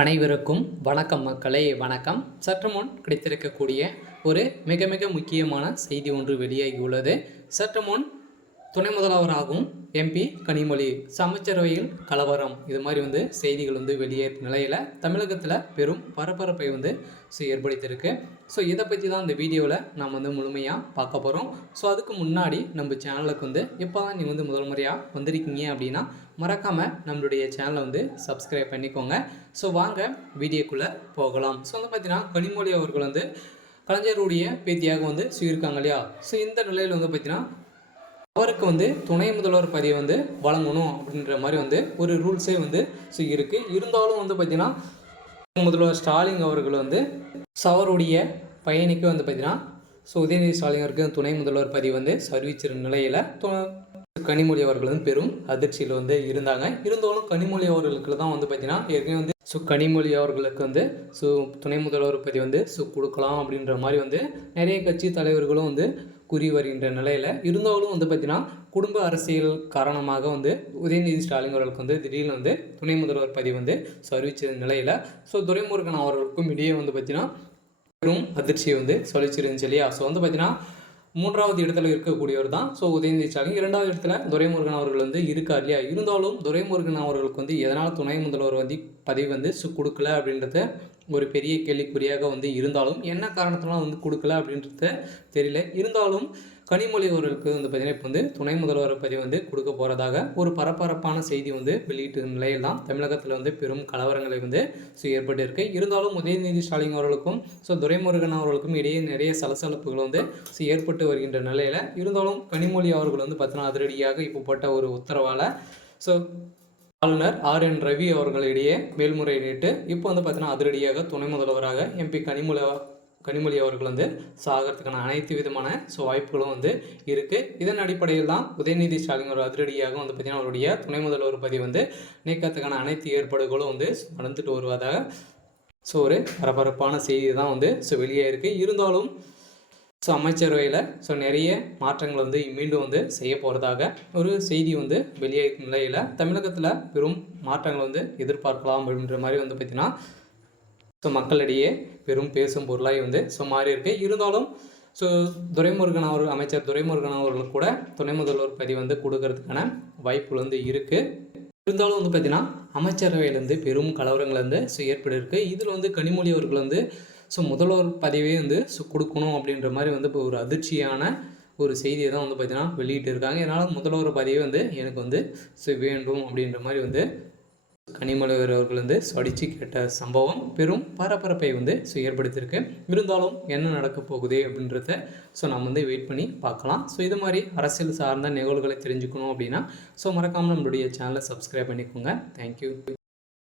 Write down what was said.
அனைவருக்கும் வணக்கம் மக்களே, வணக்கம். சற்று முன் கிடைத்திருக்கக்கூடிய ஒரு மிக மிக முக்கியமான செய்தி ஒன்று வெளியாகியுள்ளது. சற்று முன் துணை முதல்வராகும் எம்பி கனிமொழி அமைச்சரவையில் கலவரம், இது மாதிரி செய்திகள் வெளியேறும் நிலையில் தமிழகத்தில் பெரும் பரபரப்பை ஏற்படுத்தியிருக்கு. ஸோ இதை பற்றி தான் இந்த வீடியோவில் நாம் முழுமையாக பார்க்க போகிறோம். ஸோ அதுக்கு முன்னாடி நம்ம சேனலுக்கு எப்போ தான் நீ முதல் முறையாக வந்திருக்கீங்க அப்படின்னா மறக்காமல் நம்மளுடைய சேனலை சப்ஸ்கிரைப் பண்ணிக்கோங்க. ஸோ வாங்க வீடியோக்குள்ளே போகலாம். ஸோ பார்த்தீங்கன்னா கனிமொழி அவர்கள் கலைஞருடைய பேத்தியாக சொல்லியிருக்காங்க இல்லையா. ஸோ இந்த நிலையில் பார்த்தீங்கன்னா அவருக்கு துணை முதல்வர் பதவி வழங்கணும் அப்படின்ற மாதிரி ஒரு ரூல்ஸே இருக்குது. இருந்தாலும் பார்த்தீங்கன்னா முதல்வர் ஸ்டாலின் அவர்கள் அவருடைய பையனுக்கு பார்த்தீங்கன்னா உதயநிதி ஸ்டாலின் அவருக்கு துணை முதல்வர் பதவி அறிவிச்சிருந்த நிலையில் கனிமொழி அவர்கள் பெரும் அதிர்ச்சியில் இருந்தாங்க. இருந்தாலும் கனிமொழி அவர்களுக்கு தான் பார்த்தீங்கன்னா ஏற்கனவே கனிமொழி அவர்களுக்கு துணை முதல்வர் பதவி கொடுக்கலாம் அப்படின்ற மாதிரி நிறைய கட்சி தலைவர்களும் கூறி வருகின்ற நிலையில், இருந்தாலும் பார்த்தீங்கன்னா குடும்ப அரசியல் காரணமாக உதயநிதி ஸ்டாலின் அவர்களுக்கு திடீர்னு துணை முதல்வர் பதவி அறிவிச்சிருந்த நிலையில் துரைமுருகன் அவர்களுக்கும் இடையே பார்த்தீங்கன்னா பெரும் அதிர்ச்சியை சொல்லிச்சிருந்துச்சு இல்லையா. ஸோ பார்த்தீங்கன்னா மூன்றாவது இடத்துல இருக்கக்கூடியவர் தான் உதயநிதி ஸ்டாலின். இரண்டாவது இடத்துல துரைமுருகன் அவர்கள் இருக்கார் இல்லையா. இருந்தாலும் துரைமுருகன் அவர்களுக்கு எதனால் துணை முதல்வர் பதவி கொடுக்கல அப்படின்றத ஒரு பெரிய கேள்விக்குறியாக இருந்தாலும் என்ன காரணத்தினால கொடுக்கல அப்படின்றது தெரியல. இருந்தாலும் கனிமொழி அவர்களுக்கு பார்த்தீங்கன்னா இப்போ துணை முதல்வர் பதவி கொடுக்க போகிறதாக ஒரு பரபரப்பான செய்தி வெளியிட்ட நிலையில் தான் தமிழகத்தில் பெரும் கலவரங்களை ஏற்பட்டு. இருந்தாலும் உதயநிதி ஸ்டாலின் அவர்களுக்கும் துரைமுருகன் அவர்களுக்கும் இடையே நிறைய சலசலப்புகள் ஏற்பட்டு வருகின்ற நிலையில், இருந்தாலும் கனிமொழி அவர்கள் பார்த்தீங்கன்னா அதிரடியாக இப்போ போட்ட ஒரு உத்தரவால் ஆளுநர் RN ரவி அவர்களிடையே மேல்முறையீட்டு இப்போ பார்த்தீங்கன்னா அதிரடியாக துணை முதல்வராக எம்பி கனிமொழி அவர்கள் சாகிறதுக்கான அனைத்து விதமான வாய்ப்புகளும் இருக்குது. இதன் அடிப்படையில் தான் உதயநிதி ஸ்டாலின் ஒரு அதிரடியாக பார்த்தீங்கன்னா அவருடைய துணை முதல்வர் பதவி நீக்கத்துக்கான அனைத்து ஏற்பாடுகளும் நடந்துட்டு வருவதாக ஒரு பரபரப்பான செய்தி தான் வெளியே இருக்குது. இருந்தாலும் அமைச்சரவையில் நிறைய மாற்றங்கள் மீண்டும் செய்ய போகிறதாக ஒரு செய்தி வெளியாகும் நிலையில் தமிழகத்தில் பெரும் மாற்றங்கள் எதிர்பார்க்கலாம் அப்படின்ற மாதிரி பார்த்தீங்கன்னா மக்களிடையே பெரும் பேசும் பொருளாக மாறி இருக்கு. இருந்தாலும் துரைமுருகன் அமைச்சர் துரைமுருகன் அவர்களுக்கு கூட துணை முதல்வர் பதவி கொடுக்கறதுக்கான வாய்ப்புகள் இருக்குது. இருந்தாலும் பார்த்தீங்கன்னா அமைச்சரவையிலேருந்து பெரும் கலவரங்கள் ஏற்பட்டிருக்கு. இதில் கனிமொழி அவர்கள் முதல்வர் பதவியே கொடுக்கணும் அப்படின்ற மாதிரி இப்போ ஒரு அதிர்ச்சியான ஒரு செய்தியை தான் பார்த்தீங்கன்னா வெளியிட்டு இருக்காங்க. இதனால் முதல்வர் பதவி எனக்கு வேண்டும் அப்படின்ற மாதிரி கனிமொழி அவர்கள் அடித்து கேட்ட சம்பவம் பெரும் பரபரப்பை ஏற்படுத்தியிருக்கு. இருந்தாலும் என்ன நடக்க போகுது அப்படின்றத நம்ம வெயிட் பண்ணி பார்க்கலாம். இது மாதிரி அரசியல் சார்ந்த நிகழ்வுகளை தெரிஞ்சுக்கணும் அப்படின்னா மறக்காமல் நம்மளுடைய சேனலை சப்ஸ்கிரைப் பண்ணிக்கோங்க. தேங்க்யூ.